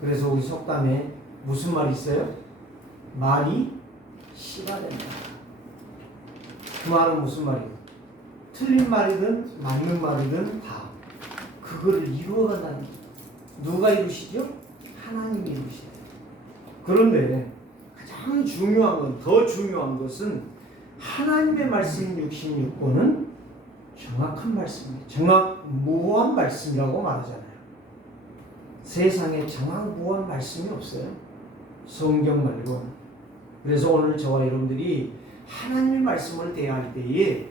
그래서 우리 속담에 무슨 말이 있어요? 말이 씨가 된다. 그 말은 무슨 말이에요? 틀린 말이든 맞는 말이든 다 그거를 이루어간다는 거예요. 누가 이루시죠? 하나님이 이루시죠. 그런데 가장 중요한 건, 더 중요한 것은 하나님의 말씀 66권은 정확한 말씀이에요. 정확무한 말씀이라고 말하잖아요. 세상에 정확무한 말씀이 없어요. 성경 말고. 그래서 오늘 저와 여러분들이 하나님의 말씀을 대할 때에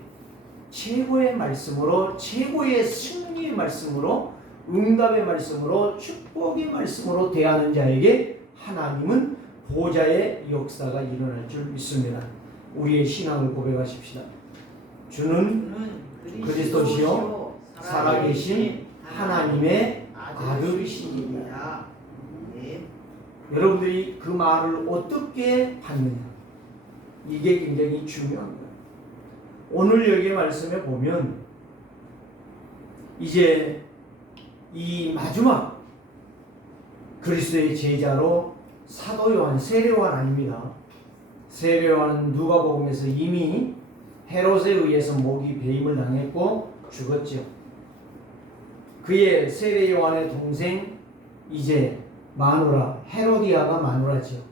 최고의 말씀으로, 최고의 승리의 말씀으로, 응답의 말씀으로, 축복의 말씀으로 대하는 자에게 하나님은 보좌의 역사가 일어날 줄 믿습니다. 우리의 신앙을 고백하십시다. 주는 그리스도시요 살아계신 하나님의 아들이시니라. 여러분들이 그 말을 어떻게 받느냐, 이게 굉장히 중요한 거예요. 오늘 여기 말씀에 보면 이제 이 마지막 그리스도의 제자로 사도 요한, 세례 요한 아닙니다. 세례 요한은 누가복음에서 이미 헤롯에 의해서 목이 베임을 당했고 죽었죠. 그의 세례 요한의 동생 이제 마누라, 헤로디아가 마누라죠.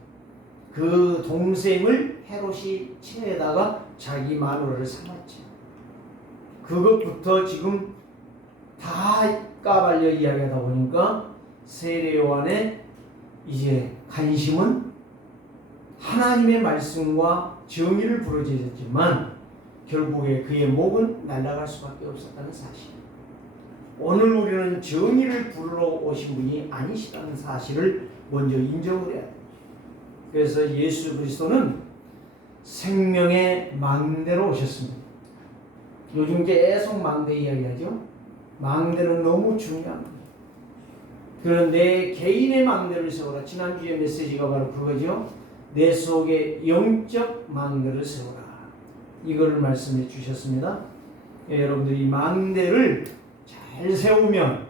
그 동생을 헤롯이 체에다가 자기 마누라를 삼았죠. 그것부터 지금 다 까발려 이야기하다 보니까 세례 요한의 이제 관심은 하나님의 말씀과 정의를 부르짖었지만 결국에 그의 목은 날아갈 수밖에 없었다는 사실. 오늘 우리는 정의를 부르러 오신 분이 아니시다는 사실을 먼저 인정을 해야 됩니다. 그래서 예수 그리스도는 생명의 망대로 오셨습니다. 요즘 계속 망대 이야기하죠. 망대는 너무 중요한 거예요. 그런데 개인의 망대를 세워라. 지난주에 메시지가 바로 그거죠. 내 속에 영적 망대를 세워라. 이거를 말씀해 주셨습니다. 여러분들이 망대를 잘 세우면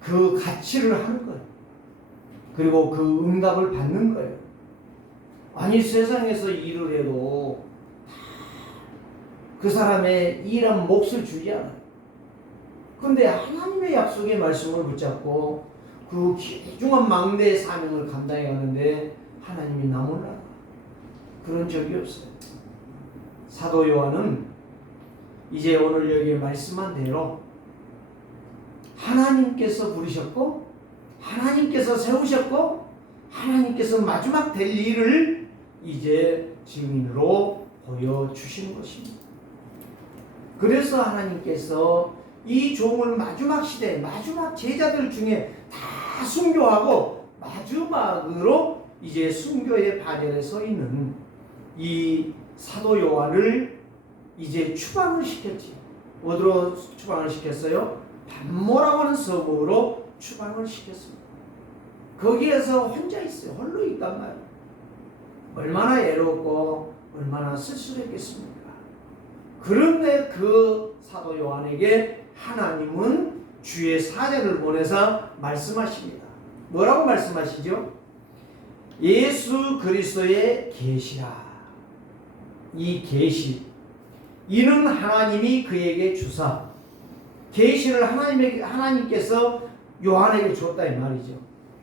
그 가치를 하는 거예요. 그리고 그 응답을 받는 거예요. 아니 세상에서 일을 해도 그 사람의 일한 몫을 주지 않아요. 그런데 하나님의 약속의 말씀을 붙잡고 그 귀중한 망대의 사명을 감당해 가는데 하나님이 나몰라 그런 적이 없어요. 사도 요한은 이제 오늘 여기에 말씀한 대로 하나님께서 부르셨고 하나님께서 세우셨고 하나님께서 마지막 될 일을 이제 증인으로 보여주시는 것입니다. 그래서 하나님께서 이 종을 마지막 시대, 마지막 제자들 중에 다 순교하고 마지막으로 이제 순교의 반열에 서 있는 이 사도 요한을 이제 추방을 시켰지. 어디로 추방을 시켰어요? 반모라고 하는 섬으로 추방을 시켰습니다. 거기에서 혼자 있어요. 홀로 있단 말이에요. 얼마나 외롭고 얼마나 쓸쓸했겠습니까? 그런데 그 사도 요한에게 하나님은 주의 사자를 보내서 말씀하십니다. 뭐라고 말씀하시죠? 예수 그리스도의 계시라. 이 계시, 이는 하나님이 그에게 주사 계시를 하나님께서 요한에게 줬다 이 말이죠.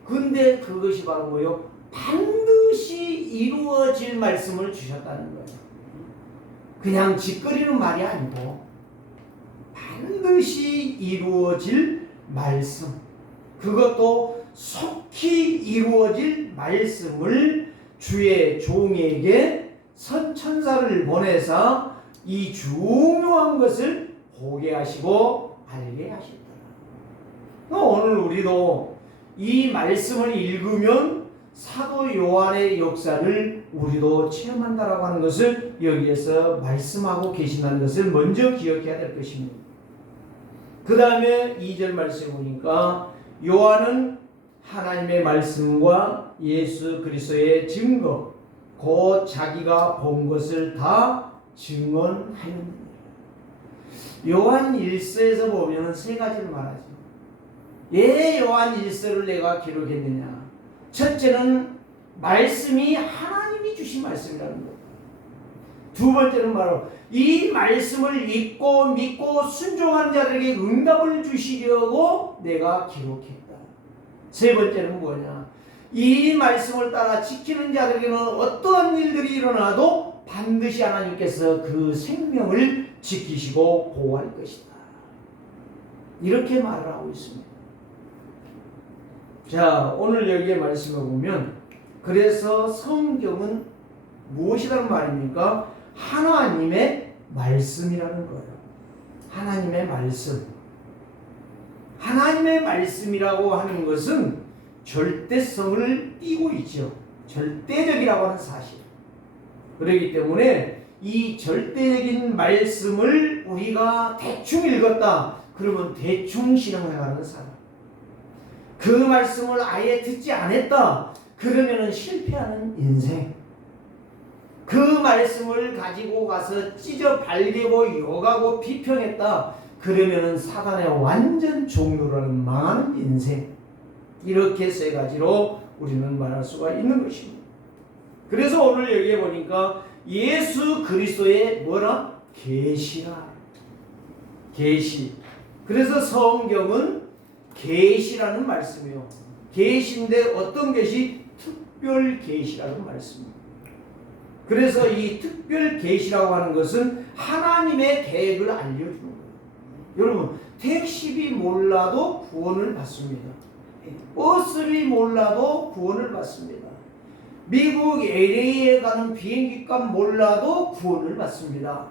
근데 그것이 바로 뭐요? 반드시 이루어질 말씀을 주셨다는 거예요. 그냥 짓거리는 말이 아니고 반드시 이루어질 말씀, 그것도 속히 이루어질 말씀을 주의 종에게 선천사를 보내서 이 중요한 것을 보게 하시고 알게 하셨다. 오늘 우리도 이 말씀을 읽으면 사도 요한의 역사를 우리도 체험한다라고 하는 것을 여기에서 말씀하고 계신다는 것을 먼저 기억해야 될 것입니다. 그 다음에 2절 말씀에 보니까 요한은 하나님의 말씀과 예수 그리스도의 증거, 곧 자기가 본 것을 다 증언하였느니라. 요한 1서에서 보면 세 가지를 말하죠. 왜 요한 1서를 내가 기록했느냐? 첫째는 말씀이 하나님이 주신 말씀이라는 것. 두 번째는 바로 이 말씀을 믿고 순종하는 자들에게 응답을 주시려고 내가 기록했다. 세 번째는 뭐냐? 이 말씀을 따라 지키는 자들에게는 어떠한 일들이 일어나도 반드시 하나님께서 그 생명을 지키시고 보호할 것이다. 이렇게 말을 하고 있습니다. 자, 오늘 여기에 말씀을 보면 그래서 성경은 무엇이라는 말입니까? 하나님의 말씀이라는 거예요. 하나님의 말씀. 하나님의 말씀이라고 하는 것은 절대성을 띠고 있죠. 절대적이라고 하는 사실. 그렇기 때문에 이 절대적인 말씀을 우리가 대충 읽었다. 그러면 대충 신앙생활하는 사람. 그 말씀을 아예 듣지 않았다. 그러면은 실패하는 인생. 그 말씀을 가지고 가서 찢어 발개고 욕하고 비평했다. 그러면은 사단의 완전 종로라는 망하는 인생. 이렇게 세 가지로 우리는 말할 수가 있는 것입니다. 그래서 오늘 여기에 보니까 예수 그리스도의 뭐라? 계시라. 계시. 그래서 성경은 계시라는 말씀이에요. 계시인데 어떤 계시? 특별 계시라는 말씀입니다. 그래서 이 특별 계시라고 하는 것은 하나님의 계획을 알려주는 거예요. 여러분, 택시비 몰라도 구원을 받습니다. 버스비 몰라도 구원을 받습니다. 미국 LA에 가는 비행기값 몰라도 구원을 받습니다.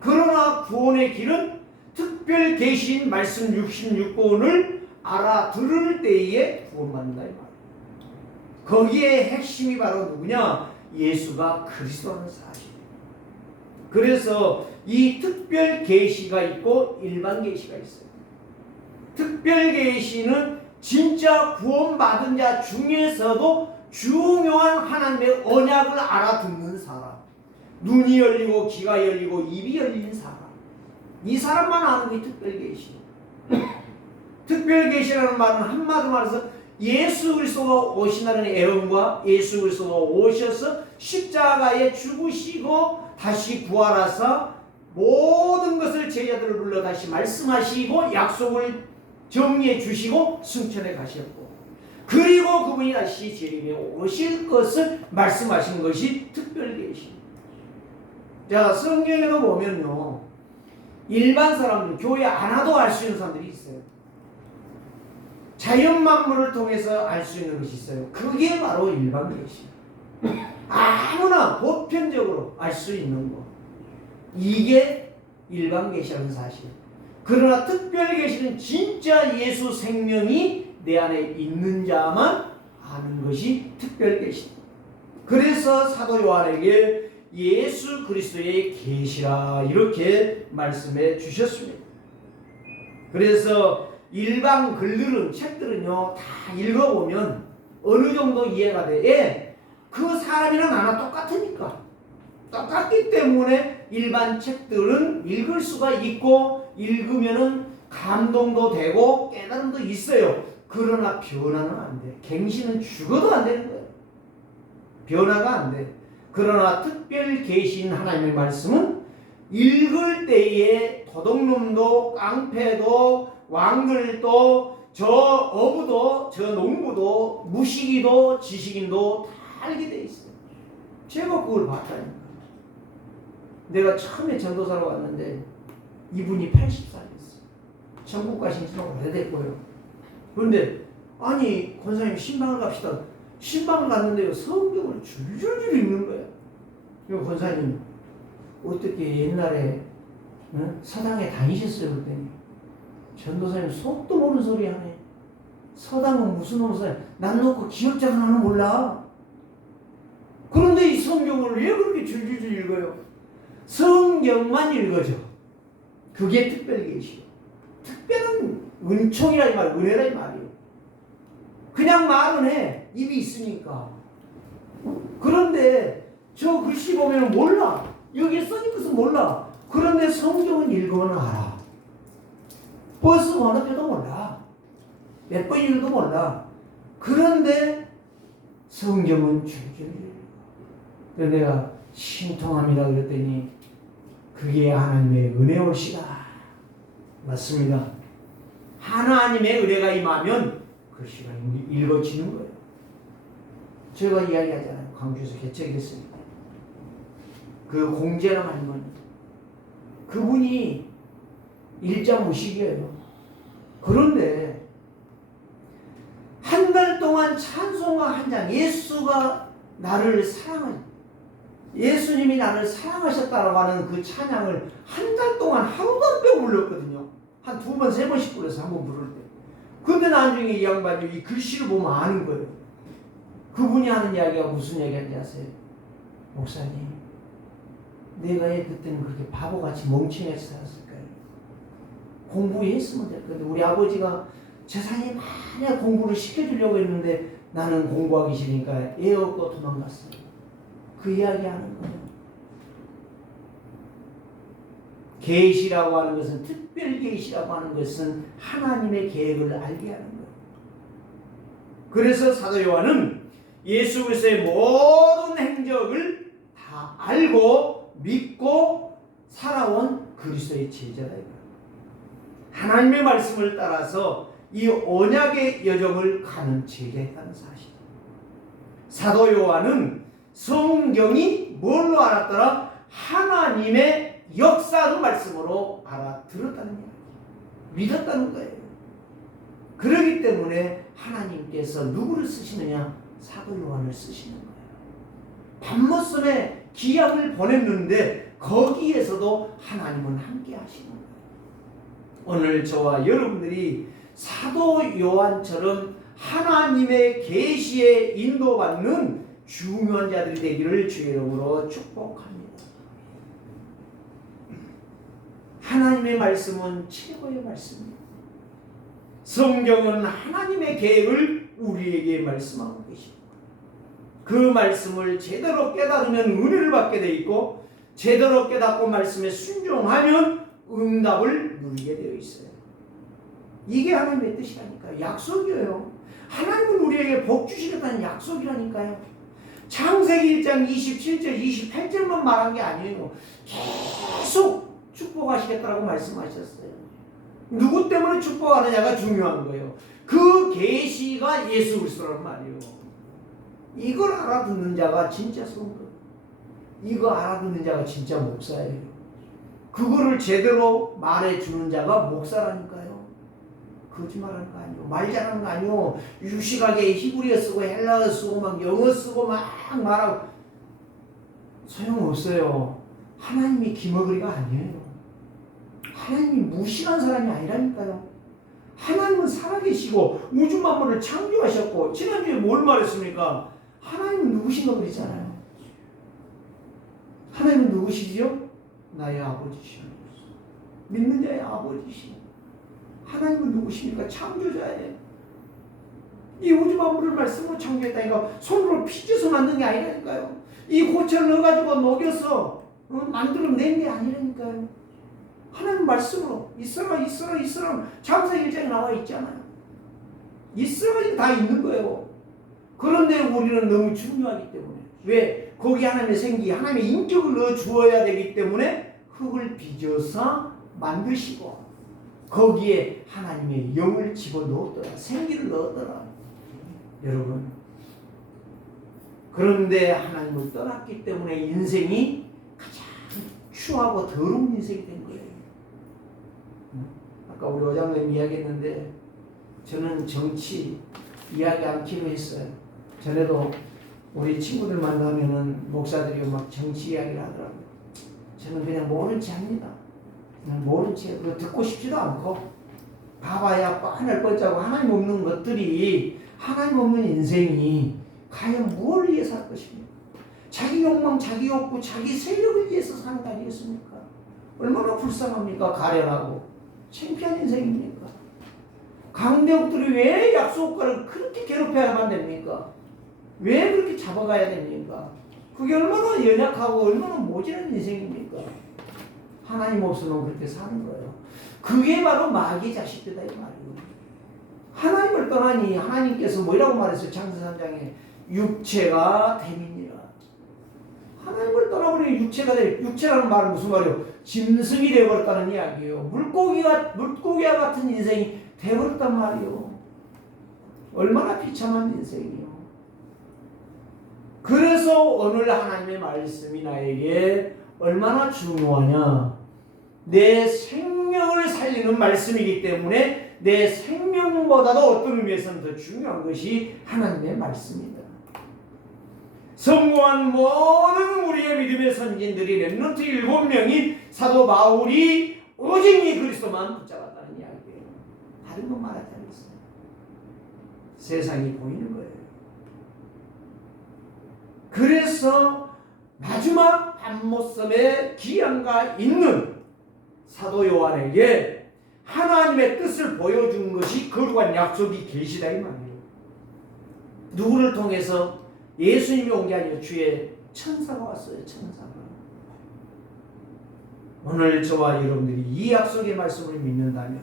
그러나 구원의 길은 특별 계시인 말씀 66권을 알아들을 때에 구원받는다 이 말이에요. 거기에 핵심이 바로 누구냐? 예수가 그리스도라는 사실. 그래서 이 특별 계시가 있고 일반 계시가 있어요. 특별 계시는 진짜 구원받은 자 중에서도 중요한 하나님의 언약을 알아듣는 사람. 눈이 열리고 귀가 열리고 입이 열린 사람. 이 사람만 아는 게 특별 계시. 특별 계시라는 말은 한마디로 말해서 예수 그리스도가 오신다는 애언과 예수 그리스도가 오셔서 십자가에 죽으시고 다시 부활하사 모든 것을 제자들을 불러 다시 말씀하시고 약속을 정리해 주시고 승천해 가셨고, 그리고 그분이 다시 재림에 오실 것을 말씀하신 것이 특별 계시. 자, 성경에도 보면요, 일반 사람들, 교회 안 와도 알 수 있는 사람들이 있어요. 자연 만물을 통해서 알 수 있는 것이 있어요. 그게 바로 일반 계시. 아무나 보편적으로 알 수 있는 것. 이게 일반 계시라는 사실. 그러나 특별 계시는 진짜 예수 생명이 내 안에 있는 자만 아는 것이 특별 계시다. 그래서 사도 요한에게 예수 그리스도의 계시라 이렇게 말씀해 주셨습니다. 그래서 일반 글들은, 책들은요, 다 읽어보면 어느 정도 이해가 돼. 그 사람이랑 나나 똑같으니까. 똑같기 때문에 일반 책들은 읽을 수가 있고, 읽으면은 감동도 되고 깨달음도 있어요. 그러나 변화는 안 돼. 갱신은 죽어도 안 되는 거예요. 변화가 안 돼. 그러나 특별 계시인 하나님의 말씀은 읽을 때에 도둑놈도 깡패도 왕들도 저 어부도 저 농부도 무식이도 지식인도 다 알게 돼 있어요. 제가 그걸 봤다니까. 내가 처음에 전도사로 왔는데 이분이 80살이었어요. 천국 가신 지는 오래됐고요. 그런데 아니 권사님 신방을 갑시다. 신방을 갔는데요, 성경을 줄줄줄 읽는 거예요. 그리고 권사님 어떻게 옛날에 서당에 다니셨어요? 그랬더니 전도사님 속도 모르는 소리 하네. 서당은 무슨 옷을 난 놓고 기억자가 나는 몰라. 그런데 이 성경을 왜 그렇게 줄줄줄 읽어요? 성경만 읽어줘. 그게 특별 계시요. 특별한 은총이라 이 말, 은혜라 이 말이에요. 그냥 말은 해. 입이 있으니까. 그런데 저 글씨 보면 몰라. 여기에 써진 것은 몰라. 그런데 성경은 읽으면 알아. 버스 번호표도 몰라. 몇 번인지도 몰라. 그런데 성경은 줄줄이. 그래서 내가 신통합니다 그랬더니 그게 하나님의 은혜올시다. 맞습니다. 하나님의 은혜가 임하면 그 시간이 읽어지는 거예요. 제가 이야기하잖아요. 광주에서 개척했으니까. 그 공제랑 할머니. 그분이 일자무식이에요. 그런데 한 달 동안 찬송가 한 장, 예수가 나를 예수님이 나를 사랑하셨다라고 하는 그 찬양을 한 달 동안 하루도 안 빼고 불렀거든요. 한 2번, 3번씩 불러서 한 번 부를 때. 근데 나중에 이 양반이 이 글씨를 보면 아는 거예요. 그분이 하는 이야기가 무슨 이야기인지 아세요? 목사님, 내가 그때는 그렇게 바보같이 멍청해서 살았을까요? 공부했으면 됐거든. 우리 아버지가 세상에 많이 공부를 시켜주려고 했는데 나는 공부하기 싫으니까 애 없고 도망갔어요. 그 이야기 하는 거예요. 계시라고 하는 것은, 특별 계시라고 하는 것은 하나님의 계획을 알게 하는 거예요. 그래서 사도 요한은 예수 그리스도의 모든 행적을 다 알고 믿고 살아온 그리스도의 제자다. 하나님의 말씀을 따라서 이 언약의 여정을 가는 제자였다는 사실. 사도 요한은 성경이 뭘로 알았더라? 하나님의 역사의 말씀으로 알아들었다는 이야기, 믿었다는 거예요. 그렇기 때문에 하나님께서 누구를 쓰시느냐? 사도 요한을 쓰시는 거예요. 밤모섬에 기약을 보냈는데 거기에서도 하나님은 함께 하시는 거예요. 오늘 저와 여러분들이 사도 요한처럼 하나님의 계시에 인도받는 중요한 자들이 되기를 주의 이름으로 축복합니다. 하나님의 말씀은 최고의 말씀입니다. 성경은 하나님의 계획을 우리에게 말씀하고 계십니다. 그 말씀을 제대로 깨달으면 은혜를 받게 되어 있고, 제대로 깨닫고 말씀에 순종하면 응답을 누리게 되어 있어요. 이게 하나님의 뜻이라니까요. 약속이에요. 하나님은 우리에게 복 주시겠다는 약속이라니까요. 창세기 1장 27절 28절만 말한 게 아니에요. 계속 축복하시겠다고 말씀하셨어요. 누구 때문에 축복하느냐가 중요한 거예요. 그 계시가 예수 그리스도란 말이에요. 이걸 알아듣는 자가 진짜 성도, 이거 알아듣는 자가 진짜 목사예요. 그거를 제대로 말해주는 자가 목사라니까요. 거짓말하는 거 아니요, 말 잘하는 거 아니요, 유식하게 히브리어 쓰고 헬라어 쓰고 막 영어 쓰고 막 말하고 소용없어요. 하나님이 기머거리가 아니에요. 하나님이 무식한 사람이 아니라니까요. 하나님은 살아계시고 우주 만물을 창조하셨고, 지난주에 뭘 말했습니까? 하나님은 누구신가 그랬잖아요. 하나님은 누구시죠? 나의 아버지시오. 믿는 자의 아버지시오. 하나님은 누구십니까? 창조자예요. 이 우주 만물을 말씀으로 창조했다니까. 손으로 빚어서 만든 게 아니라니까요. 이 고철을 넣어가지고 녹여서 만들어낸 게 아니라니까요. 하나님 말씀으로 있어라 있어라 있어라. 창세기 1장에 나와 있잖아요. 있어라 다 있는 거예요. 그런데 우리는 너무 중요하기 때문에, 왜? 거기 하나님의 생기, 하나님의 인격을 넣어 주어야 되기 때문에 흙을 빚어서 만드시고 거기에 하나님의 영을 집어넣었더라. 생기를 넣었더라. 여러분, 그런데 하나님을 떠났기 때문에 인생이 가장 추하고 더러운 인생이 된 거예요. 아까 우리 어장님 이야기했는데, 저는 정치 이야기 않기로 했어요. 전에도 우리 친구들 만나면은 목사들이 막 정치 이야기를 하더라고요. 저는 그냥 모른 체 합니다. 그냥 모른 채, 그거 듣고 싶지도 않고, 봐봐야 뻔할 뻔짜고 하나님 없는 것들이, 하나님 없는 인생이 과연 무엇을 위해서 할 것입니까? 자기 욕망, 자기 욕구, 자기 세력을 위해서 사는 거 아니겠습니까? 얼마나 불쌍합니까? 가련하고 창피한 인생입니까? 강대국들이 왜 약속과를 그렇게 괴롭혀야만 됩니까? 왜 그렇게 잡아가야 됩니까? 그게 얼마나 연약하고 얼마나 모질한 인생입니까? 하나님 없으면 그렇게 사는 거예요. 그게 바로 마귀 자식들이다 이 말이에요. 하나님을 떠나니 하나님께서 뭐라고 말했어요? 창세기 3장에 육체가 됨이니라. 하나님을 떠나버리니 육체가 돼. 육체라는 말은 무슨 말이에요? 짐승이 되어버렸다는 이야기예요. 물고기와 같은 인생이 되어버렸단 말이에요. 얼마나 비참한 인생이요. 그래서 오늘 하나님의 말씀이 나에게 얼마나 중요하냐. 내 생명을 살리는 말씀이기 때문에 내 생명보다도 어떤 의미에서는 더 중요한 것이 하나님의 말씀입니다. 성공한 모든 우리의 믿음의 선진들이 렘넌트 7명이 사도 바울이 오직 이 그리스도만 붙잡았다는 이야기예요. 다른 건 말하지 않았어요. 세상이 보이는 거예요. 그래서 마지막 밤모섬의 기한과 있는 사도 요한에게 하나님의 뜻을 보여준 것이 거룩한 약속이 계시다 이 말이에요. 누구를 통해서? 예수님이 온 게 아니고 주의 천사가 왔어요. 천사가. 오늘 저와 여러분들이 이 약속의 말씀을 믿는다면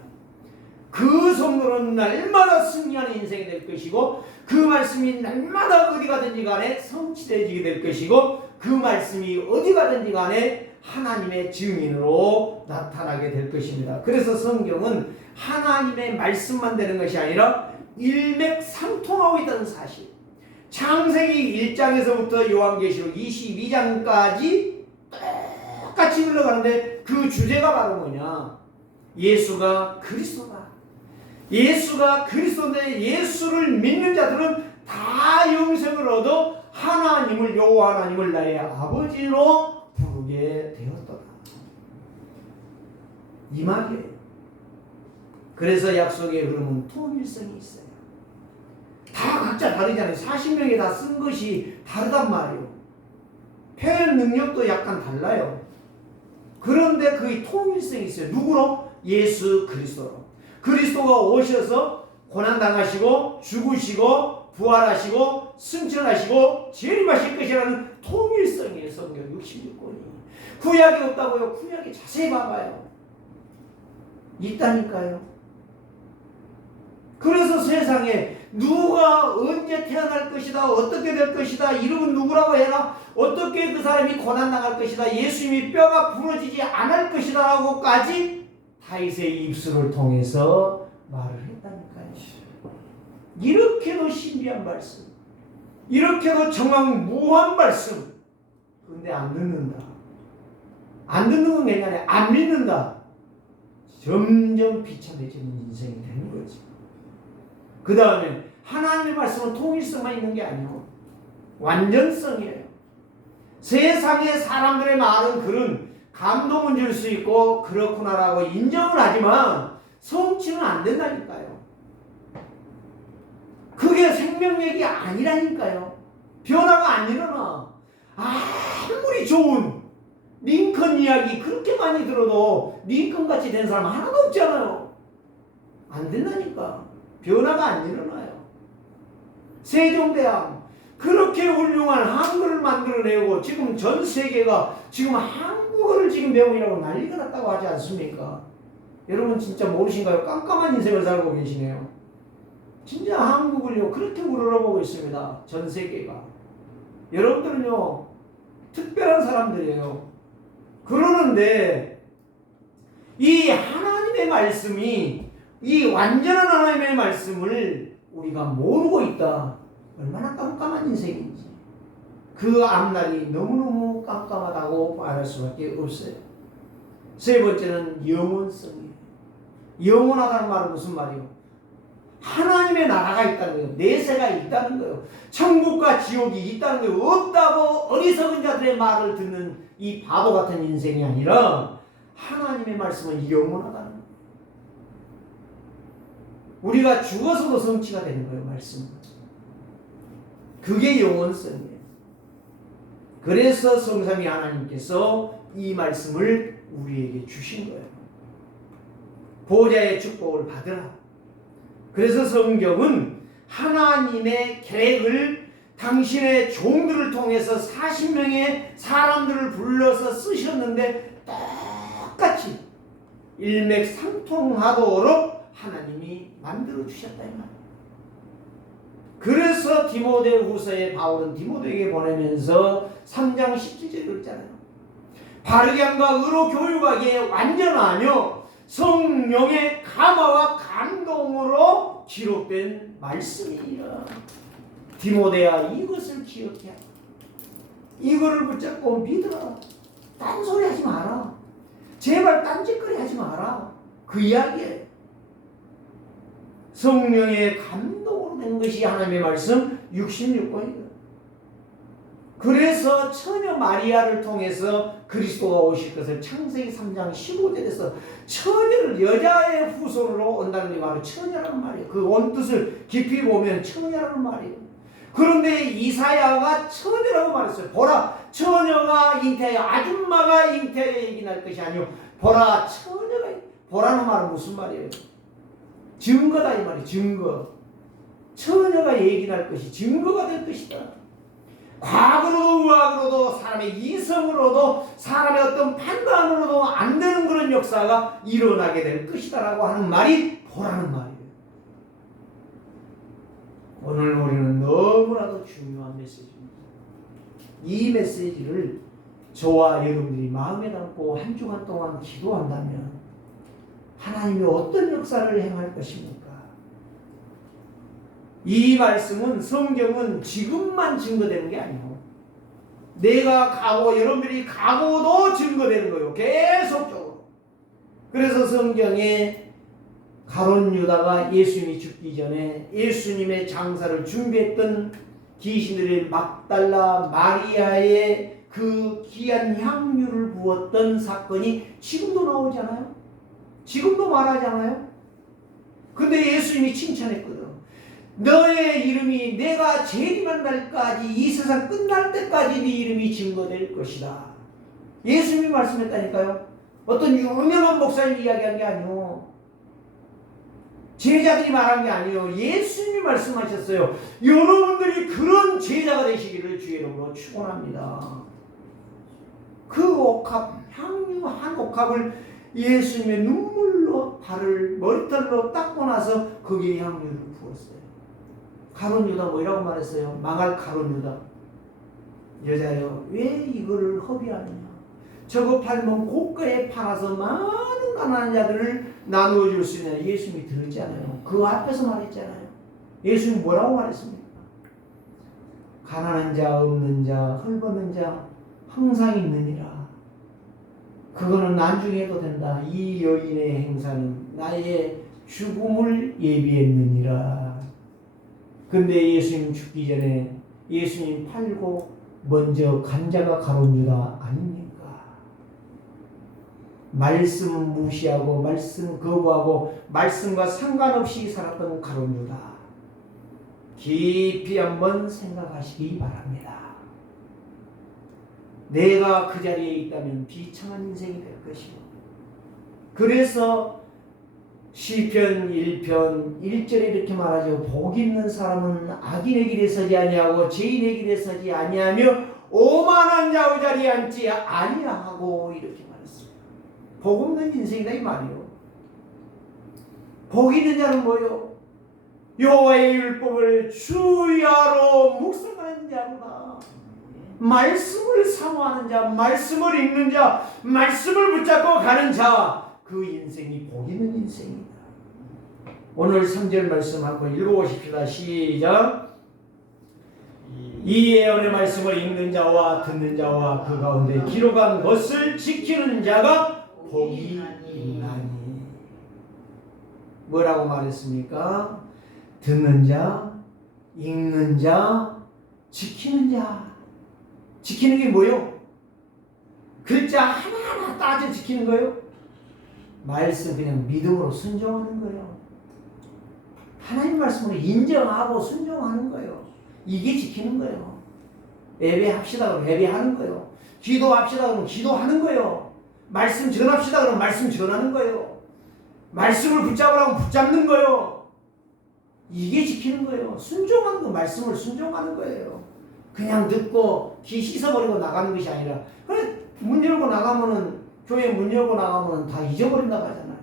그 성도는 날마다 승리하는 인생이 될 것이고 그 말씀이 날마다 어디 가든지 간에 성취되어지게 될 것이고 그 말씀이 어디 가든지 간에 하나님의 증인으로 나타나게 될 것입니다. 그래서 성경은 하나님의 말씀만 되는 것이 아니라 일맥상통하고 있다는 사실. 창세기 1장에서부터 요한계시록 22장까지 똑같이 흘러가는데 그 주제가 바로 뭐냐? 예수가 그리스도다. 예수가 그리스도인데 예수를 믿는 자들은 다 영생을 얻어 하나님을 여호와 하나님을 나의 아버지로 부르게 되었더라. 이 말이에요. 그래서 약속의 흐름은 통일성이 있어요. 다 각자 다르잖아요. 40명이 다 쓴 것이 다르단 말이에요. 표현 능력도 약간 달라요. 그런데 그 통일성이 있어요. 누구로? 예수 그리스도로. 그리스도가 오셔서 고난당하시고 죽으시고 부활하시고 승천하시고 재림하실 것이라는 통일성이에요. 성경 66권이. 구약이 없다고요? 구약이 자세히 봐봐요. 있다니까요. 그래서 세상에 누가 언제 태어날 것이다, 어떻게 될 것이다, 이름은 누구라고 해라, 어떻게 그 사람이 고난당할 것이다, 예수님이 뼈가 부러지지 않을 것이다 라고까지 다윗의 입술을 통해서 말을 했다니까요. 이렇게도 신비한 말씀, 이렇게도 정확무한 말씀. 그런데 안 듣는다. 안 듣는 건 괜찮아요. 안 믿는다. 점점 비참해지는 인생이 되는 거지. 그 다음에 하나님의 말씀은 통일성만 있는 게 아니고 완전성이에요. 세상의 사람들의 말은 그런 감동은 줄 수 있고 그렇구나라고 인정을 하지만 성취는 안 된다니까요. 그게 생명력이 아니라니까요. 변화가 안 일어나. 아무리 좋은 링컨 이야기 그렇게 많이 들어도 링컨같이 된 사람 하나도 없잖아요. 안 된다니까. 변화가 안 일어나요. 세종대왕 그렇게 훌륭한 한글을 만들어내고 지금 전 세계가 지금 한국어를 지금 배우느라고 난리가 났다고 하지 않습니까? 여러분 진짜 모르신가요? 깜깜한 인생을 살고 계시네요. 진짜 한국을요 그렇게 우러러보고 있습니다. 전 세계가. 여러분들은요 특별한 사람들이에요. 그러는데 이 하나님의 말씀이 이 완전한 하나님의 말씀을 우리가 모르고 있다. 얼마나 깜깜한 인생인지. 그 앞날이 너무너무 깜깜하다고 말할 수밖에 없어요. 세 번째는 영원성이에요. 영원하다는 말은 무슨 말이에요? 하나님의 나라가 있다는 거예요. 내세가 있다는 거예요. 천국과 지옥이 있다는 거예요. 없다고 어리석은 자들의 말을 듣는 이 바보 같은 인생이 아니라 하나님의 말씀은 영원하다는 거예요. 우리가 죽어서도 성취가 되는 거예요. 말씀은. 그게 영원성이에요. 그래서 성삼위 하나님께서 이 말씀을 우리에게 주신 거예요. 보좌의 축복을 받으라. 그래서 성경은 하나님의 계획을 당신의 종들을 통해서 40명의 사람들을 불러서 쓰셨는데 똑같이 일맥상통하도록 하나님이 만들어 주셨다 이 말이에요. 그래서 디모데후서에 바울은 디모데에게 보내면서 3장 17절에 그랬잖아요. 바르게 함과 의로 교육하기에 완전하며 성령의 감화와 감동으로 기록된 말씀이라. 디모데야, 이것을 기억해. 이거를 붙잡고 믿어라. 딴소리 하지 마라. 제발 딴짓거리 하지 마라. 그 이야기에 성령의 감동으로 된 것이 하나님의 말씀 66권이다. 그래서 처녀 마리아를 통해서 그리스도가 오실 것을 창세기 3장 15절에서 처녀를 여자의 후손으로 온다는 말은 처녀라는 말이에요. 그 원뜻을 깊이 보면 처녀라는 말이에요. 그런데 이사야가 처녀라고 말했어요. 보라, 처녀가 잉태하여 아줌마가 잉태하여 얘기 날 것이 아니요 보라, 처녀가. 보라는 말은 무슨 말이에요? 증거다 이 말이에요. 증거. 처녀가 얘기 날 것이 증거가 될 것이다. 과거로도 우악으로도 사람의 이성으로도 사람의 어떤 판단으로도 안 되는 그런 역사가 일어나게 될 것이다 라고 하는 말이 보라는 말이에요. 오늘 우리는 너무나도 중요한 메시지입니다. 이 메시지를 저와 여러분들이 마음에 담고 한 주간 동안 기도한다면 하나님이 어떤 역사를 행할 것입니까? 이 말씀은, 성경은 지금만 증거되는 게 아니고 내가 가고 여러분들이 가고도 증거되는 거예요. 계속적으로. 그래서 성경에 가룟 유다가 예수님이 죽기 전에 예수님의 장사를 준비했던 귀신들의 막달라 마리아의 그 귀한 향유를 부었던 사건이 지금도 나오잖아요. 지금도 말하잖아요. 근데 예수님이 칭찬했거든. 너의 이름이 내가 재림한 날까지, 이 세상 끝날 때까지 네 이름이 증거될 것이다. 예수님이 말씀했다니까요. 어떤 유명한 목사님 이야기한 게 아니오. 제자들이 말한 게 아니에요. 예수님이 말씀하셨어요. 여러분들이 그런 제자가 되시기를 주의 이름으로 축원합니다. 그 옥합, 향유 한 옥합을 예수님의 눈물로 발을 머리털로 닦고 나서 거기에 향유를 부었어요. 가룟 유다 뭐라고 말했어요? 망할 가룟 유다. 여자여, 왜 이거를 허비하느냐? 저거 팔면 고가에 팔아서 많은 가난한 자들을 나누어 줄 수 있느냐? 예수님이 들었잖아요. 그 앞에서 말했잖아요. 예수님이 뭐라고 말했습니까? 가난한 자, 없는 자, 헐벗는 자 항상 있느니라. 그거는 나중에 해도 된다. 이 여인의 행사는 나의 죽음을 예비했느니라. 근데 예수님 죽기 전에 예수님 팔고 먼저 간 자가 가룟 유다 아닙니까? 말씀 무시하고 말씀 거부하고 말씀과 상관없이 살았던 가룟 유다. 깊이 한번 생각하시기 바랍니다. 내가 그 자리에 있다면 비참한 인생이 될 것이고, 그래서 시편 1편 1절에 이렇게 말하죠. 복 있는 사람은 악인의 길에 서지 아니하고 죄인의 길에 서지 아니하며 오만한 자의 자리에 앉지 아니하고, 이렇게 말했어요. 복 없는 인생이다 이 말이요. 복 있는 자는 뭐요? 여호와의 율법을 주야로 묵상하는 자구나. 말씀을 사모하는 자, 말씀을 읽는 자, 말씀을 붙잡고 가는 자, 그 인생이 복 있는 인생이다. 오늘 3절 말씀 한번 읽어보십시다. 시작. 이 예언의 말씀을 읽는 자와 듣는 자와 그 가운데 기록한 것을 지키는 자가 복이 있나니. 뭐라고 말했습니까? 듣는 자, 읽는 자, 지키는 자. 지키는 게 뭐요? 글자 하나하나 따져 지키는 거요? 말씀 그냥 믿음으로 순종하는 거예요. 하나님 말씀으로 인정하고 순종하는 거예요. 이게 지키는 거예요. 예배합시다 그러면 예배하는 거예요. 기도합시다 그러면 기도하는 거예요. 말씀 전합시다 그러면 말씀 전하는 거예요. 말씀을 붙잡으라고 붙잡는 거예요. 이게 지키는 거예요. 순종하는 거, 말씀을 순종하는 거예요. 그냥 듣고 귀 씻어버리고 나가는 것이 아니라, 그래 문 열고 나가면은, 교회 문 열고 나가면은 다 잊어버린다고 하잖아요.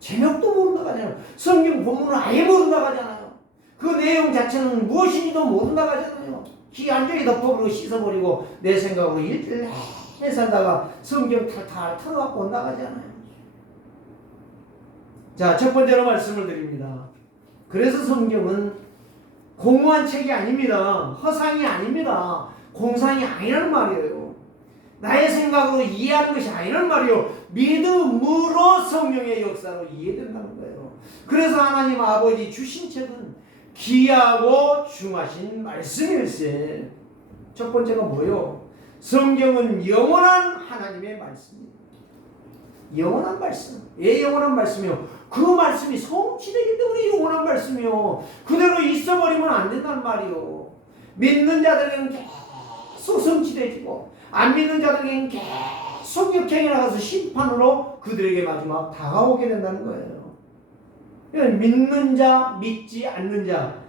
제목도 모른다고 하잖아요. 성경 본문을 아예 모른다고 하잖아요. 그 내용 자체는 무엇인지도 모른다고 하잖아요. 기안쪽에 덮어버리고 씻어버리고 내 생각으로 일주일 내내 살다가 성경 탈탈 털어갖고 온다고 하잖아요. 자, 첫 번째로 말씀을 드립니다. 그래서 성경은 공무한 책이 아닙니다. 허상이 아닙니다. 공상이 아니라는 말이에요. 나의 생각으로 이해하는 것이 아니라는 말이에요. 믿음으로 성령의 역사로 이해된다는 거예요. 그래서 하나님 아버지 주신 책은 귀하고 중하신 말씀일세. 첫 번째가 뭐요? 성경은 영원한 하나님의 말씀입니다. 영원한 말씀. 왜 영원한 말씀이요? 그 말씀이 성취되기 때문에 영원한 말씀이요. 그대로 있어버리면 안 된단 말이요. 믿는 자들에게는 계속 성취되지고 안 믿는 자들에게는 계속 역행에 나가서 심판으로 그들에게 마지막 다가오게 된다는 거예요. 믿는 자, 믿지 않는 자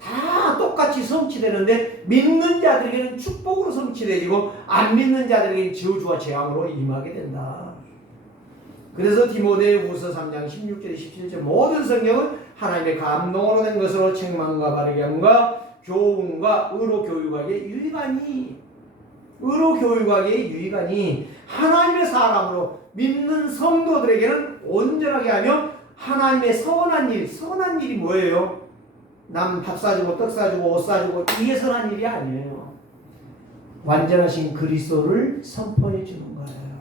다 똑같이 성취되는데 믿는 자들에게는 축복으로 성취되고 안 믿는 자들에게는 저주와 재앙으로 임하게 된다. 그래서 디모데후서 3장 16절 17절 모든 성경은 하나님의 감동으로 된 것으로 책망과 바르게 함과 교훈과 의로 교육하기에 유익하니 하나님의 사람으로 믿는 성도들에게는 온전하게 하며 하나님의 선한 일이 뭐예요? 남 밥 사주고 떡 사주고 옷 사주고 이게 선한 일이 아니에요. 완전하신 그리스도를 선포해 주는 거예요.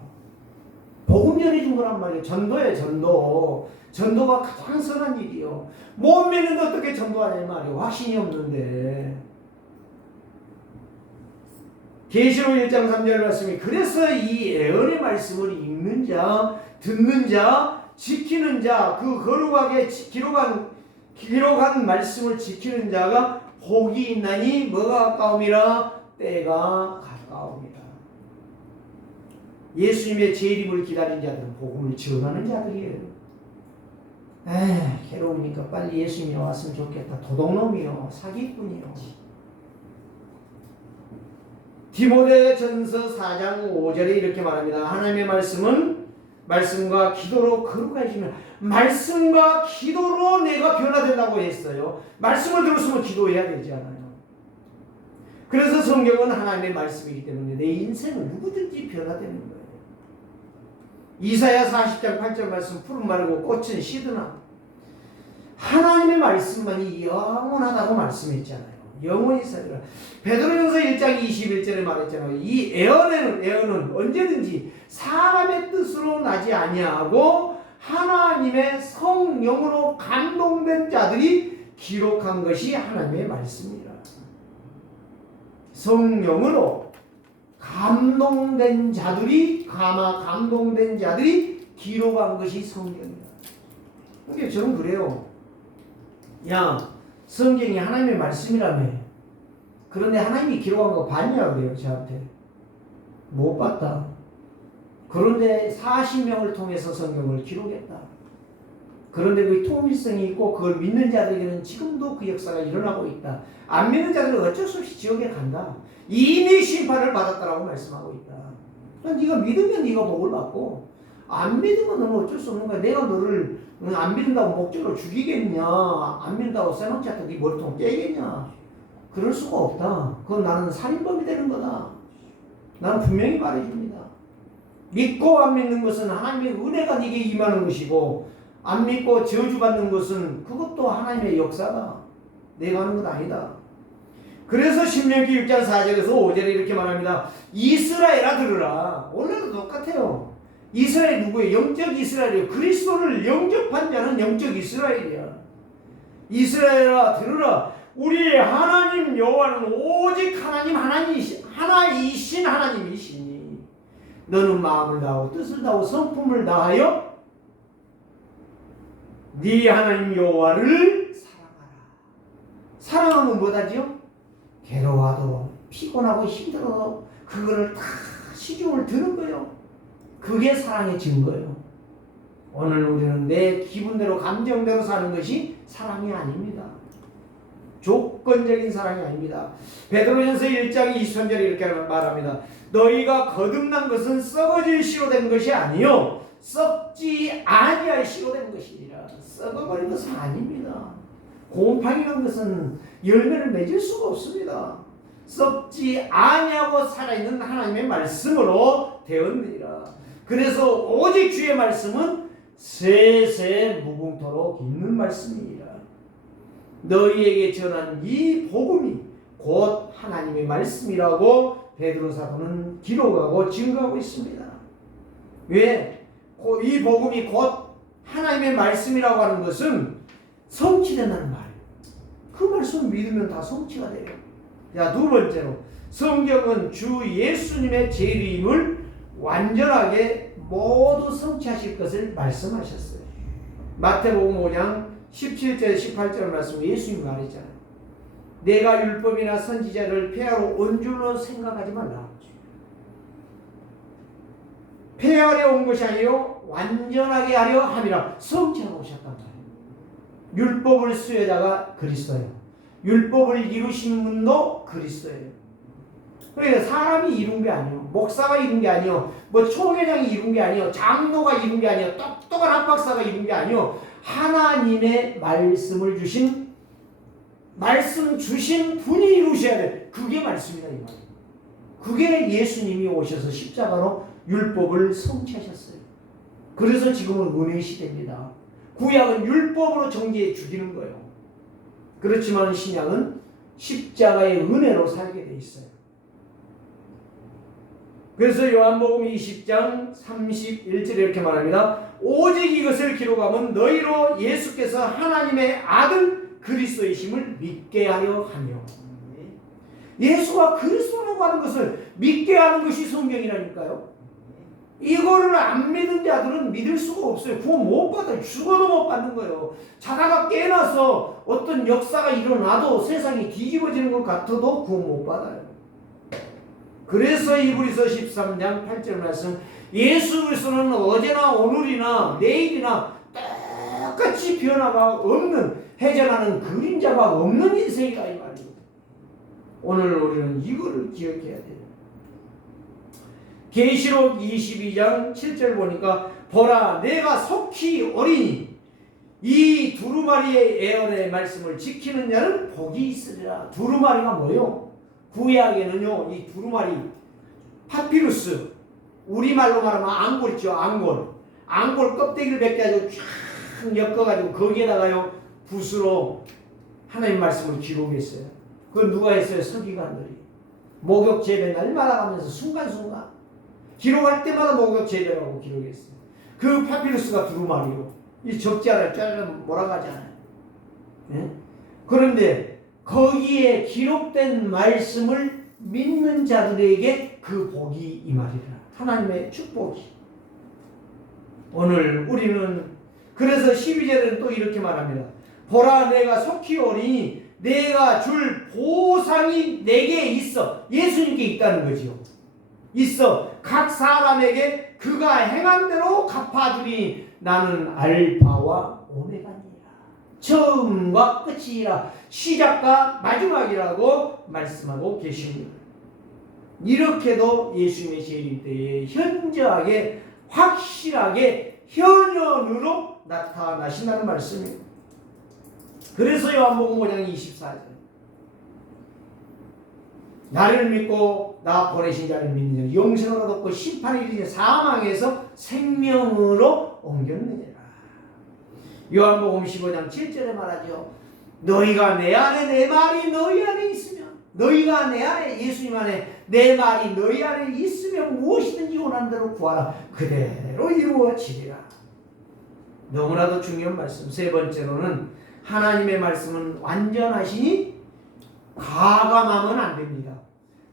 복음 전해 준 거란 말이에요. 전도예요. 전도가 가장 선한 일이요. 못 믿는데 어떻게 전도하냐 말이에요. 확신이 없는데. 계시록 1장 3절 말씀이 그래서 이 예언의 말씀을 읽는 자, 듣는 자, 지키는 자, 그 거룩하게 기록한 말씀을 지키는 자가 복이 있나니 뭐가 가까움이라 때가 가까웁니다. 예수님의 재림을 기다린 자들은 복음을 전하는 자들이에요. 괴로우니까 빨리 예수님이 왔으면 좋겠다. 도둑놈이요, 사기꾼이요. 디모데전서 4장 5절에 이렇게 말합니다. 하나님의 말씀은 말씀과 기도로 거룩해지면 말씀과 기도로 내가 변화된다고 했어요. 말씀을 들었으면 기도해야 되지 않아요. 그래서 성경은 하나님의 말씀이기 때문에 내 인생은 누구든지 변화되는 거예요. 이사야 40장 8절 말씀 푸른 마르고 꽃은 시드나 하나님의 말씀만이 영원하다고 말씀했잖아요. 영원히 살리라. 베드로전서 1장 21절에 말했잖아요. 이 애언은 언제든지 사람의 뜻으로 나지 아니하고 하나님의 성령으로 감동된 자들이 기록한 것이 하나님의 말씀이라. 성령으로 감동된 자들이 기록한 것이 성경이다. 근데 저는 그래요. 성경이 하나님의 말씀이라며. 그런데 하나님이 기록한 거 봤냐 그래요. 저한테 못 봤다. 그런데 40명을 통해서 성경을 기록했다. 그런데 그 통일성이 있고 그걸 믿는 자들에게는 지금도 그 역사가 일어나고 있다. 안 믿는 자들은 어쩔 수 없이 지옥에 간다. 이미 심판을 받았다라고 말씀하고 있다. 네가 믿으면 네가 복을 받고 안 믿으면 너는 어쩔 수 없는 거야. 내가 너를 안 믿는다고 목적으로 죽이겠냐, 안 믿는다고 쇠망치한테 네 머리통 깨겠냐. 그럴 수가 없다. 그건 나는 살인범이 되는 거다. 나는 분명히 말해줍니다. 믿고 안 믿는 것은 하나님의 은혜가 네게 임하는 것이고 안 믿고 저주받는 것은 그것도 하나님의 역사다. 내가 하는 건 아니다. 그래서 신명기 6장 4절에서 5절에 이렇게 말합니다. 이스라엘아 들으라. 원래도 똑같아요. 이스라엘 누구예요? 영적 이스라엘이에요. 그리스도를 영접한 자는 영적 이스라엘이야. 이스라엘아 들으라. 우리 하나님 여호와는 오직 하나이신 하나님이시니 너는 마음을 다하고 뜻을 다하고 성품을 다하여 네 하나님 여호와를 사랑하라. 사랑하면 뭐다지요? 괴로워도 피곤하고 힘들어도 그거를 다 시중을 드는 거예요. 그게 사랑의 증거예요. 오늘 우리는 내 기분대로 감정대로 사는 것이 사랑이 아닙니다. 조건적인 사랑이 아닙니다. 베드로전서 1장 23절에 이렇게 말합니다. 너희가 거듭난 것은 썩어질 씨로 된 것이 아니요 썩지 아니할 씨로 된 것이니라. 썩어버린 것은 아닙니다. 곰팡이라는 것은 열매를 맺을 수가 없습니다. 썩지 아니하고 살아있는 하나님의 말씀으로 되었느니라. 그래서 오직 주의 말씀은 세세 무궁토록 있는 말씀이니라. 너희에게 전한 이 복음이 곧 하나님의 말씀이라고 베드로 사도는 기록하고 증거하고 있습니다. 왜? 이 복음이 곧 하나님의 말씀이라고 하는 것은 성취된다는 말이에요. 그 말씀을 믿으면 다 성취가 돼요. 자, 두 번째로 성경은 주 예수님의 재림을 완전하게 모두 성취하실 것을 말씀하셨어요. 마태복음 5장 17절 18절 말씀 예수님이 말했잖아요. 내가 율법이나 선지자를 폐하러 온 줄로 생각하지 말라. 폐하려 온 것이 아니요 완전하게 하려 함이라. 성취하러 오셨단 말이에요. 율법을 수여자가 그리스도예요. 율법을 이루신 분도 그리스도예요. 그러니까 사람이 이룬 게 아니에요. 목사가 이룬 게 아니에요. 뭐 총회장이 이룬 게 아니에요. 장로가 이룬 게 아니에요. 똑똑한 학박사가 이룬 게 아니에요. 하나님의 말씀을 주신 말씀 주신 분이 이루셔야 돼. 그게 말씀이다 이 말이에요. 그게 예수님이 오셔서 십자가로 율법을 성취하셨어요. 그래서 지금은 은혜 시대입니다. 구약은 율법으로 정죄해 죽이는 거예요. 그렇지만 신약은 십자가의 은혜로 살게 돼 있어요. 그래서 요한복음 20장 31절에 이렇게 말합니다. 오직 이것을 기록하면 너희로 예수께서 하나님의 아들 그리스도이심을 믿게 하려 하며. 예수가 그리스도라고 하는 것을 믿게 하는 것이 성경이라니까요. 이거를 안 믿은 자들은 믿을 수가 없어요. 구원 못 받아요. 죽어도 못 받는 거예요. 자다가 깨어나서 어떤 역사가 일어나도 세상이 뒤집어지는 것 같아도 구원 못 받아요. 그래서 이브리서 13장 8절 말씀, 예수 그리스도는 어제나 오늘이나 내일이나 똑같이 변화가 없는, 회전하는 그림자가 없는 인생이다 이 말이에요. 오늘 우리는 이거를 기억해야 돼요. 계시록 22장 7절 보니까 보라 내가 속히 오리니 이 두루마리의 예언의 말씀을 지키는 자는 복이 있으리라. 두루마리가 뭐요? 구약에는요 이 두루마리 파피루스, 우리말로 말하면 앙골 있죠. 앙골 껍데기를 벗겨가지고 쫙 엮어가지고 거기에다가요 붓으로 하나님 말씀을 기록했어요. 그건 누가 했어요? 서기관들이. 목욕 재배 날마다 가면서 순간순간 기록할 때마다 목욕 재배라고 기록했어요. 그 파피루스가 두루마리요. 이 적지 않아요. 짜르면 뭐라고 하잖아요. 네? 그런데 거기에 기록된 말씀을 믿는 자들에게 그 복이 이 말이라. 하나님의 축복이. 오늘 우리는 그래서 12절에는 또 이렇게 말합니다. 보라 내가 속히 오리니 내가 줄 보상이 내게 있어. 예수님께 있다는 거지요. 있어. 각 사람에게 그가 행한 대로 갚아주리. 나는 알파와 오메가니라. 처음과 끝이라. 시작과 마지막이라고 말씀하고 계십니다. 이렇게도 예수님의 재림 때에 현저하게 확실하게 현현으로 나타나신다는 말씀입니다. 그래서 요한복음 5장 24절 나를 믿고 나 보내신 자를 믿는 자 영생을 얻고 심판이 이르되 사망에서 생명으로 옮겼느니라. 요한복음 15장 7절에 말하죠. 너희가 내 안에 내 말이 너희 안에 있으면, 너희가 내 안에 예수님 안에 내 말이 너희 안에 있으면 무엇이든지 원하는 대로 구하라. 그대로 이루어지리라. 너무나도 중요한 말씀. 세 번째로는 하나님의 말씀은 완전하시니 가감하면 안 됩니다.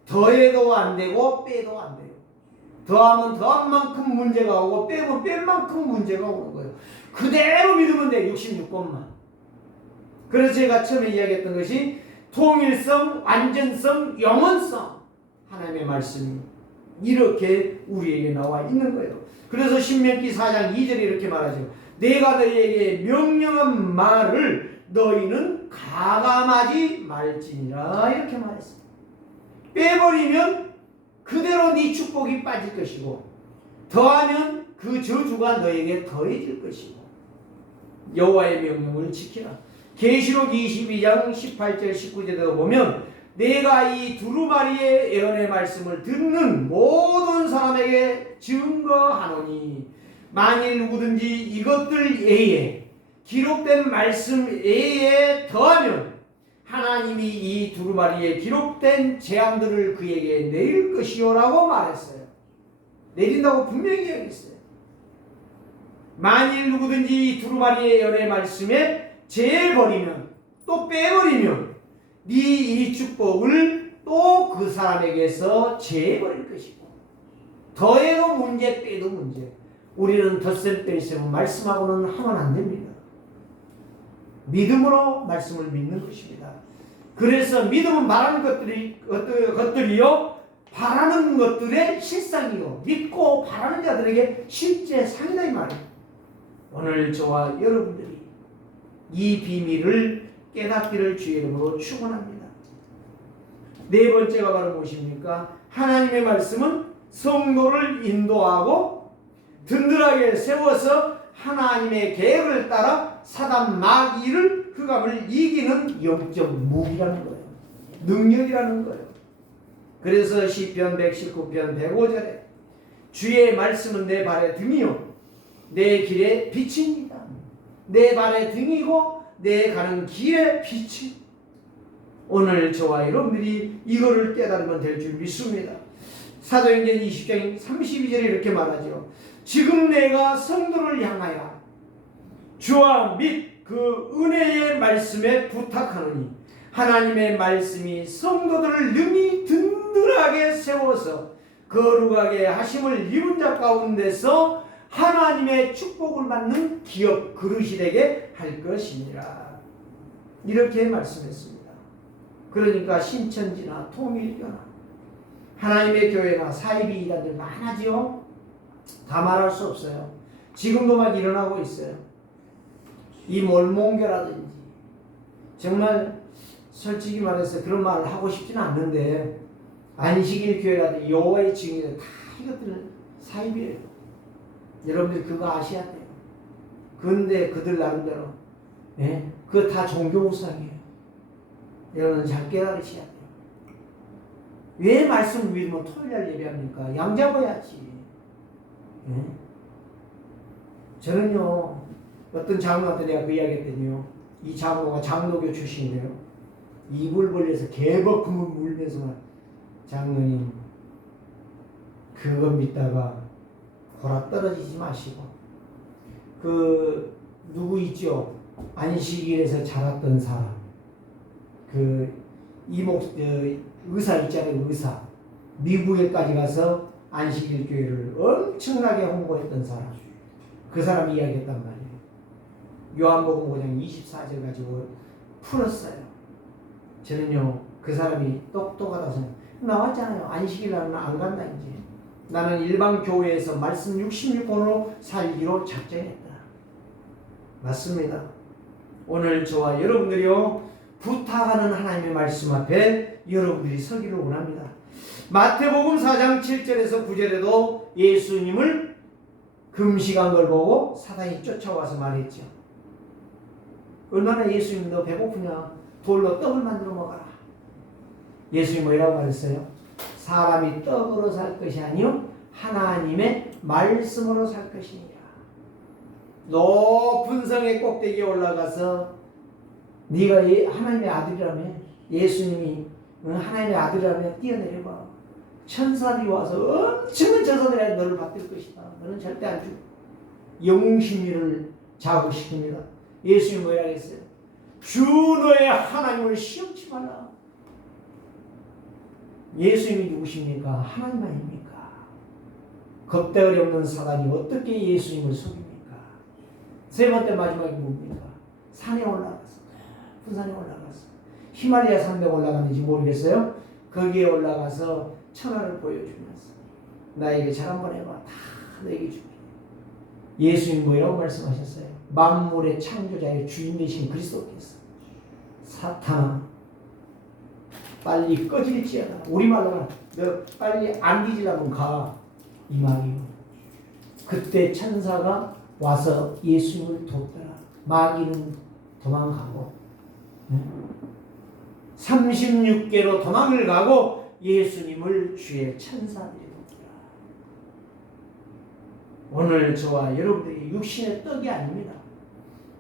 더해도 안 되고 빼도 안 돼요. 더하면 더한 만큼 문제가 오고 빼면 뺀 만큼 문제가 오는 거예요. 그대로 믿으면 돼요. 66권만. 그래서 제가 처음에 이야기했던 것이 통일성, 완전성, 영원성. 하나님의 말씀이 이렇게 우리에게 나와 있는 거예요. 그래서 신명기 4장 2절에 이렇게 말하죠. 내가 너희에게 명령한 말을 너희는 가감하지 말지니라. 이렇게 말했습니다. 빼버리면 그대로 네 축복이 빠질 것이고 더하면 그 저주가 너에게 더해질 것이고 여호와의 명령을 지키라. 계시록 22장 18절 19절에도 보면 내가 이 두루마리의 예언의 말씀을 듣는 모든 사람에게 증거하노니 만일 누구든지 이것들 외에 기록된 말씀 외에 더하면 하나님이 이 두루마리에 기록된 재앙들을 그에게 내릴 것이요라고 말했어요. 내린다고 분명히 얘기했어요. 만일 누구든지 이 두루마리의 예언의 말씀에 제해버리면 또 빼버리면 네 이 축복을 또 그 사람에게서 제해버릴 것이고 더해도 문제 빼도 문제. 우리는 덧셈 뺄셈 말씀하고는 하면 안 됩니다. 믿음으로 말씀을 믿는 것입니다. 그래서 믿음은 말하는 것들이요 바라는 것들의 실상이요 믿고 바라는 자들에게 실제 상이다 이 말이에요. 오늘 저와 여러분들이 이 비밀을 깨닫기를 주의 이름으로 축원합니다. 네 번째가 바로 무엇입니까? 하나님의 말씀은 성도를 인도하고 든든하게 세워서 하나님의 계획을 따라 사단 마귀를 흑암을 이기는 영적 무기라는 거예요. 능력이라는 거예요. 그래서 시편 119편 105절에 주의 말씀은 내 발의 등이요 내 길의 빛입니다. 내 발의 등이고 내 가는 길의 빛이. 오늘 저와 여러분들이 이거를 깨달으면 될 줄 믿습니다. 사도행전 20장 32절에 이렇게 말하죠. 지금 내가 성도를 향하여 주와 및 그 은혜의 말씀에 부탁하노니 하나님의 말씀이 성도들을 능히 든든하게 세워서 거룩하게 하심을 이룬 자 가운데서 하나님의 축복을 받는 기업 그릇이 되게 할 것이니라. 이렇게 말씀했습니다. 그러니까 신천지나 통일교나 하나님의 교회나 사이비 이단들 많아지요. 다 말할 수 없어요. 지금도 막 일어나고 있어요. 이 몰몬교라든지 정말 솔직히 말해서 그런 말을 하고 싶지는 않는데 안식일 교회라든지 여호와의 증인들 다 이것들은 사이비예요. 여러분들 그거 아셔야 돼요. 그런데 그들 나름대로 그거 다 종교 우상이에요. 여러분 잘 깨달으셔야 돼요. 왜 말씀을 믿으면 토요일날 예배합니까? 양 잡아야지. 저는요 어떤 장로한테 내가 그 이야기 했더니요 이 장로가 장로교 출신이래요. 입을 벌려서 개버금을 물면서 장로님 그거 믿다가 보라 떨어지지 마시고 그 누구 있죠? 안식일에서 자랐던 사람 그 이목 의사 있잖아요. 의사 미국에까지 가서 안식일 교회를 엄청나게 홍보했던 사람 그 사람이 이야기했단 말이에요. 요한복음 5장 24절 가지고 풀었어요. 저는요 그 사람이 똑똑하다 생각. 나왔잖아요. 안식일 날은 안 간다 이제. 나는 일반 교회에서 말씀 66권으로 살기로 작정했다. 맞습니다. 오늘 저와 여러분들이요 부탁하는 하나님의 말씀 앞에 여러분들이 서기를 원합니다. 마태복음 4장 7절에서 9절에도 예수님을 금식한 걸 보고 사단이 쫓아와서 말했죠. 얼마나 예수님 너 배고프냐? 돌로 떡을 만들어 먹어라. 예수님이 뭐라고 말했어요? 사람이 떡으로 살 것이 아니요 하나님의 말씀으로 살 것이니라. 높은 성의 꼭대기에 올라가서 네가 하나님의 아들이라며 예수님이 하나님의 아들이라며 뛰어내려봐. 천사들이 와서 엄청난 천사들이 너를 받들 것이다. 너는 절대 안 죽어. 영웅심리를 자극시킵니다. 예수님이 뭐라고 했어요? 주 너의 하나님을 시험치 말라. 예수님이 누구십니까? 하나님 아닙니까? 겁대가리 없는 사단이 어떻게 예수님을 속입니까? 세 번째 마지막이 뭡니까? 산에 올라가서 큰 산에 올라가서 히말라야 산에 올라갔는지 모르겠어요. 거기에 올라가서 천하를 보여주면서 나에게 잘 한번 해봐. 다 너에게 줄게. 예수님 뭐라고 말씀하셨어요? 만물의 창조자의 주인 되신 그리스도께서 사탄아 빨리 꺼질지어다. 우리말로는 너 빨리 안 뒤지려면 가. 이 말이요. 그때 천사가 와서 예수님을 돕더라. 마귀는 도망가고 36개로 도망을 가고 예수님을 주의 천사들이 돕더라. 오늘 저와 여러분들이 육신의 떡이 아닙니다.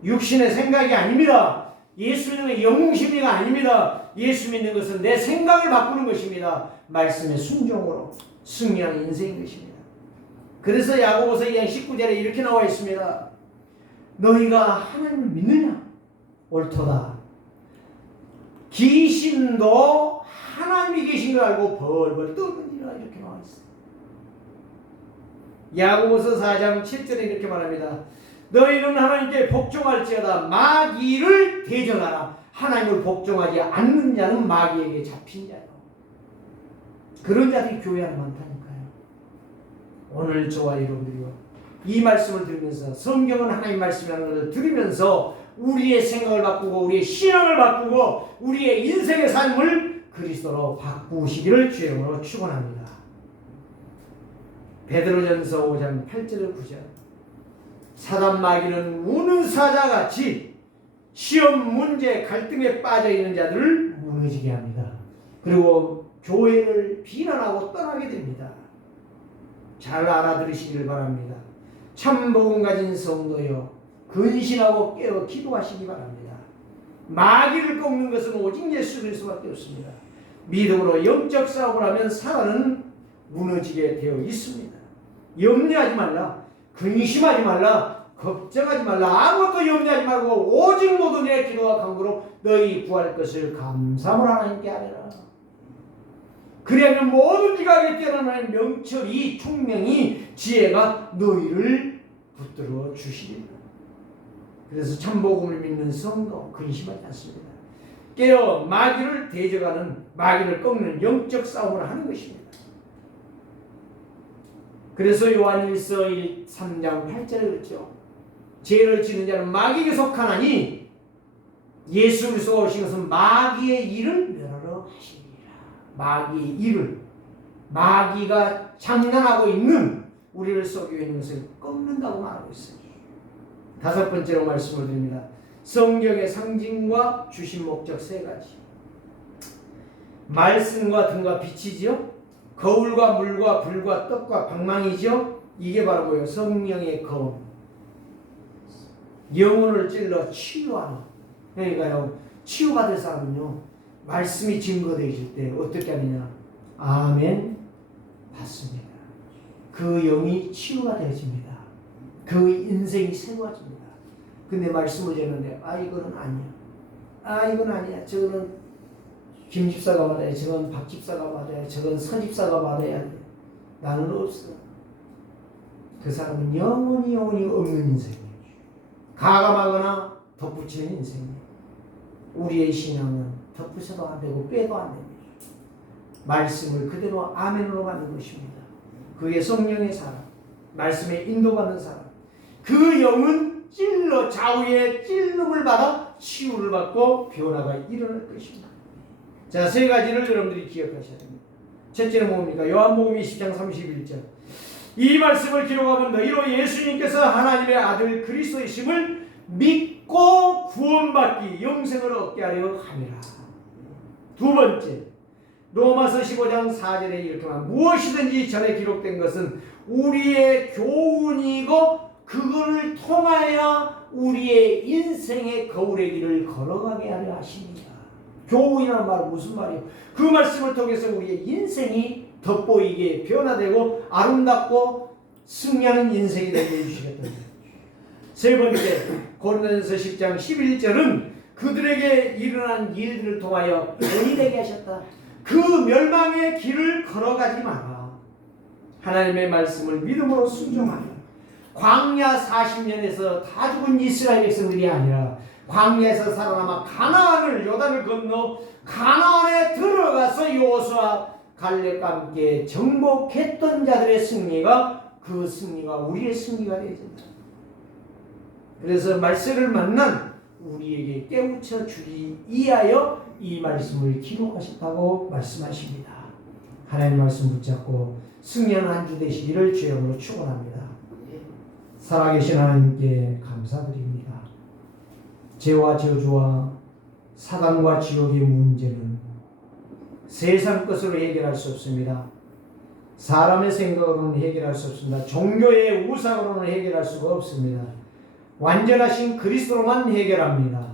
육신의 생각이 아닙니다. 예수 믿는 영웅심리가 아닙니다. 예수 믿는 것은 내 생각을 바꾸는 것입니다. 말씀의 순종으로 승리하는 인생인 것입니다. 그래서 야고보서 2장 19절에 이렇게 나와 있습니다. 너희가 하나님을 믿느냐? 옳도다. 귀신도 하나님이 계신 걸 알고 벌벌 떠느니라 이렇게 나와 있어요. 야고보서 4장 7절에 이렇게 말합니다. 너희는 하나님께 복종할지어다 마귀를 대적하라. 하나님을 복종하지 않는 자는 마귀에게 잡힌 자요. 그런 자들이 교회 안에 많다니까요. 오늘 저와 여러분들이요, 이 말씀을 들으면서 성경은 하나님 말씀이라는 것을 들으면서 우리의 생각을 바꾸고 우리의 신앙을 바꾸고 우리의 인생의 삶을 그리스도로 바꾸시기를 주의 이름으로 축원합니다. 베드로전서 5장 8절 9절 사단 마귀는 우는 사자같이 시험 문제 갈등에 빠져있는 자들을 무너지게 합니다. 그리고 교회를 비난하고 떠나게 됩니다. 잘 알아들으시길 바랍니다. 참 복음 가진 성도여 근신하고 깨어 기도하시기 바랍니다. 마귀를 꺾는 것은 오직 예수 그리스도밖에 없습니다. 믿음으로 영적 싸움을 하면 사단은 무너지게 되어 있습니다. 염려하지 말라, 근심하지 말라, 걱정하지 말라, 아무것도 염려하지 말고 오직 모든 내 기도와 간구로 너희 구할 것을 감사함으로 하나님께 하리라. 그래야면 모든 지각에 뛰어나는 명철이 총명이 지혜가 너희를 붙들어 주시리라. 그래서 참복음을 믿는 성도 근심하지 않습니다. 깨어 마귀를 대적하는 마귀를 꺾는 영적 싸움을 하는 것입니다. 그래서 요한일서 3장 8절에 그랬죠. 죄를 지는 자는 마귀에게 속하나니 예수 그리스도가 오신 것은 마귀의 일을 멸하러 하시리라. 마귀의 일을, 마귀가 장난하고 있는 우리를 속이고 있는 것을 꺾는다고 말하고 있어요. 다섯 번째로 말씀을 드립니다. 성경의 상징과 주신 목적 세 가지. 말씀과 등과 빛이죠. 거울과 물과 불과 떡과 방망이죠. 이게 바로 뭐예요? 성령의 검. 영혼을 찔러 치유하는. 그러니까요, 치유받을 사람은요, 말씀이 증거되실 때 어떻게 하느냐? 아멘 받습니다. 그 영이 치유가 되어집니다. 그 인생이 새로워집니다. 근데 말씀을 전하는데 이거는 아니야. 이건 아니야. 저거는 김 집사가 받아야 돼. 저건 박 집사가 받아야 돼. 저건 서 집사가 받아야 돼. 나는 없어. 그 사람은 영원히 없는 인생이에요. 가감하거나 덧붙이는 인생이에요. 우리의 신앙은 덧붙여도 안 되고 빼도 안 됩니다. 말씀을 그대로 아멘으로 받는 것입니다. 그게 성령의 사람, 말씀에 인도받는 사람. 그 영은 찔러 좌우에 찔름을 받아 치유를 받고 변화가 일어날 것입니다. 자, 세 가지를 여러분들이 기억하셔야 됩니다. 첫째는 뭡니까? 요한복음 20장 31절. 이 말씀을 기록하면 너희로 예수님께서 하나님의 아들 그리스도이심을 믿고 구원받기 영생을 얻게 하려 함이라. 두 번째, 로마서 15장 4절에 이렇게 말합니다. 무엇이든지 전에 기록된 것은 우리의 교훈이고 그거를 통하여 우리의 인생의 거울의 길을 걸어가게 하려 하십니다. 교훈이라는 말은 무슨 말이에요? 그 말씀을 통해서 우리의 인생이 돋보이게 변화되고 아름답고 승리하는 인생이 되게 해주시겠다. 세 번째, 고린도전서 10장 11절은 그들에게 일어난 일들을 통하여 본이 되게 하셨다. 그 멸망의 길을 걸어가지 마라. 하나님의 말씀을 믿음으로 순종하라. 광야 40년에서 다 죽은 이스라엘 백성들이 아니라 광야에서 살아남아 가나안을 요단을 건너 가나안에 들어가서 여호수아 갈렙과 함께 정복했던 자들의 승리가 그 승리가 우리의 승리가 되어진다. 그래서 말세를 만난 우리에게 깨우쳐 주기 위하여 이 말씀을 기록하셨다고 말씀하십니다. 하나님 말씀 붙잡고 승리하는 한 주 되시기를 주의 이름으로 축원합니다. 살아계신 하나님께 감사드립니다. 죄와 저주와 사단과 지옥의 문제는 세상 것으로 해결할 수 없습니다. 사람의 생각으로는 해결할 수 없습니다. 종교의 우상으로는 해결할 수가 없습니다. 완전하신 그리스도로만 해결합니다.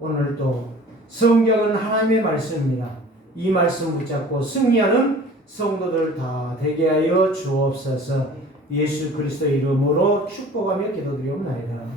오늘도 성경은 하나님의 말씀입니다. 이 말씀 붙잡고 승리하는 성도들 다 되게 하여 주옵소서. 예수 그리스도의 이름으로 축복하며 기도드리옵나이다.